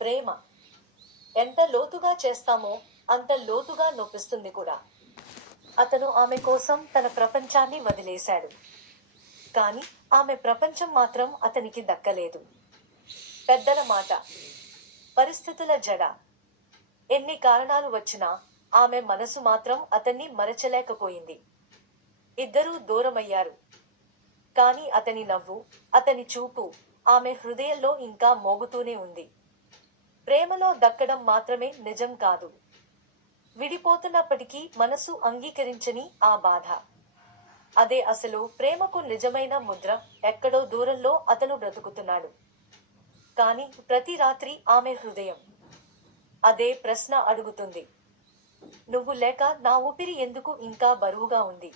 ప్రేమ ఎంత లోతుగా చేస్తామో అంత లోతుగా నొప్పిస్తుంది కూడా. అతను ఆమె కోసం తన ప్రపంచాన్ని వదిలేశాడు. కాని ఆమె ప్రపంచం మాత్రం అతనికి దక్కలేదు. పెద్దల మాట, పరిస్థితుల జడ, ఎన్ని కారణాలు వచ్చినా ఆమె మనసు మాత్రం అతన్ని మరచలేకపోయింది. ఇద్దరూ దూరమయ్యారు. కాని అతని నవ్వు, అతని చూపు ఆమె హృదయంలో ఇంకా మోగుతూనే ఉంది. ప్రేమలో దక్కడం మాత్రమే నిజం కాదు. విడిపోతున్నప్పటికీ మనసు అంగీకరించని ఆ బాధ. అదే అసలు ప్రేమకు నిజమైన ముద్ర. ఎక్కడో దూరంలో అతను బ్రతుకుతున్నాడు. కాని ప్రతి రాత్రి ఆమె హృదయం అదే ప్రశ్న అడుగుతుంది. నువ్వు లేక నా ఊపిరి ఎందుకు ఇంకా బరువుగా ఉంది?